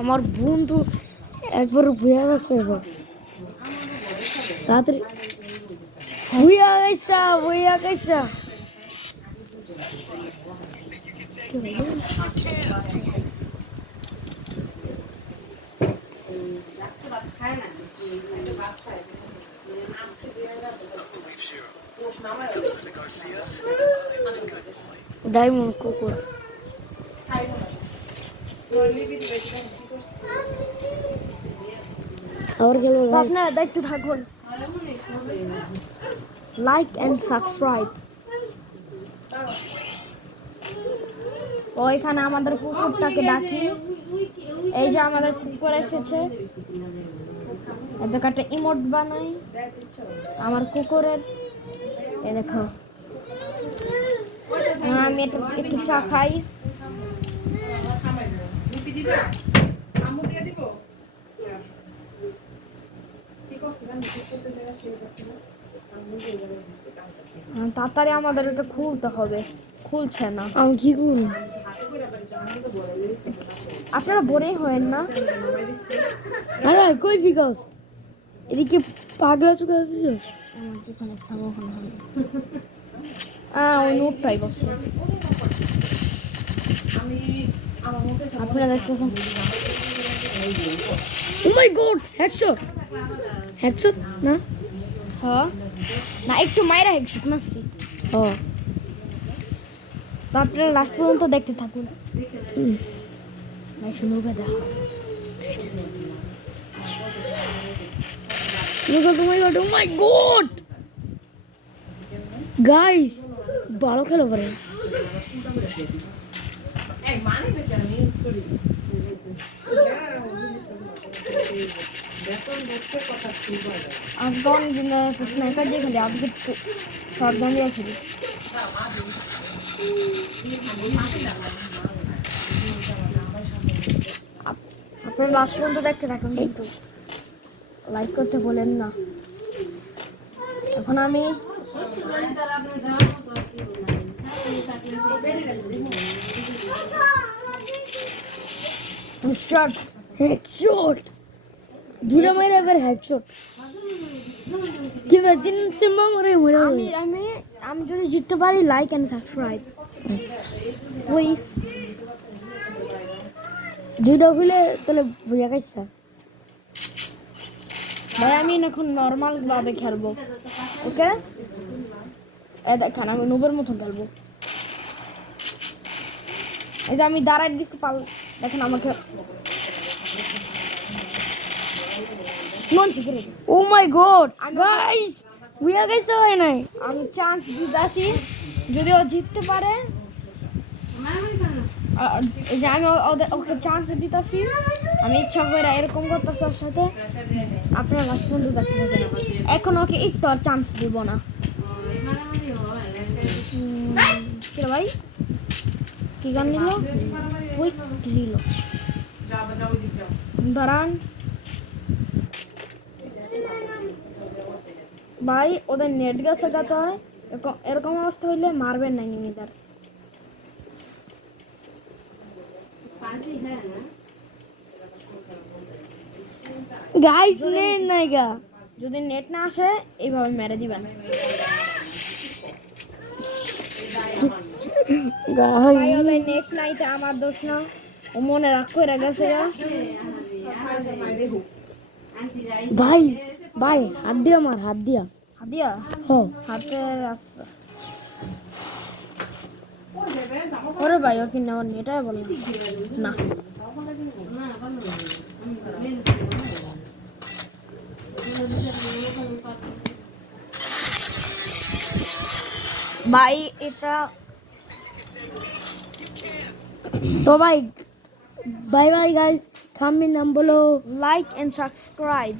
আমার বন্ধু একবার বুয়া গেছে এবার তাড়াতাড়ি বুয়া গেছা ডায়মন্ড কুকুর और गেল আপনারা দেখতে থাকুন লাইক এন্ড সাবস্ক্রাইব ওইখানে আমাদের কুকুরটাকে ডাকি এই যে আমাদের কুকুর এসেছে এদিকে একটা ইমোট বানাই আমার কুকুরের এই দেখো আমি একটু চা খাই তাড়াতাড়ি আমাদের এটা খুলতে হবে খুলছে না আমি কি করব আপনারা বোরিং হয়েন না আরে কই বিকজ এদিকে পাগলা চুকা বিকজ আমার দোকানে ছাগল খানা হবে ওই নোটটাই বসে আপনারা দেখুন ও মাই গড হেডশট না হ্যাঁ না একটু মাইরা হেডশট মারছি হ্যাঁ তো আপনারা লাস্ট পর্যন্ত দেখতে থাকুন ভাই সুন্দর করে দেখা oh my god guys ভালো খেলো পারে আফগান স্নাইপার দিয়ে খেলি আপনি শটগান দিয়ে খেলি আপনারা লাস্ট পর্যন্ত দেখতে থাকুন কিন্তু লাইক করতে বলেন না এখন আমি হেডশট দুটো মাইরা এবার হেডশট কিংবা তিন মারে মরে আমি যদি জিততে পারি লাইক এন্ড সাবস্ক্রাইব প্লিজ দুটো খুলে তাহলে বুঝা গেছে ভাই আমি এখন নর্মাল ভাবে খেলবো ওকে দেখেন আমি নুবের মতো খেলবো এই যে আমি দাঁড়াই দিচ্ছি পাল দেখেন আমাকে ও মাই গড গাইস বুয়া গেছে হয় নাই আমি চান্স দিতাছি যদি ও জিততে পারে এই যে আমি ওকে চান্স দিতাছি আমি ইচ্ছা করে এরকম করতেছি ওর সাথে আপনারা লাস্ট পর্যন্ত দেখতে থাকেন এখন ওকে একটু আর চান্স দিব না কে ভাই কি গান নিল কুইক নিল দাঁড়ান ভাই ওদের নেট গেছে যাতে হয় এরকম অবস্থা হইলে মারবেন না নিমিদার গাইস নেট নাই গা যদি নেট না আসে এইভাবে মেরে দিবেন ভাই ওদের নেট নাই তো আমার দোষ না ও মনে রাখ করে গেছে ভাই ভাই হাত দিয়া মার হাত দিয়া হাতে ওরে ভাই ওকে নেওয়ার এটাই বললাম না ভাই এটা তো ভাই bye bye guys comment down below like and subscribe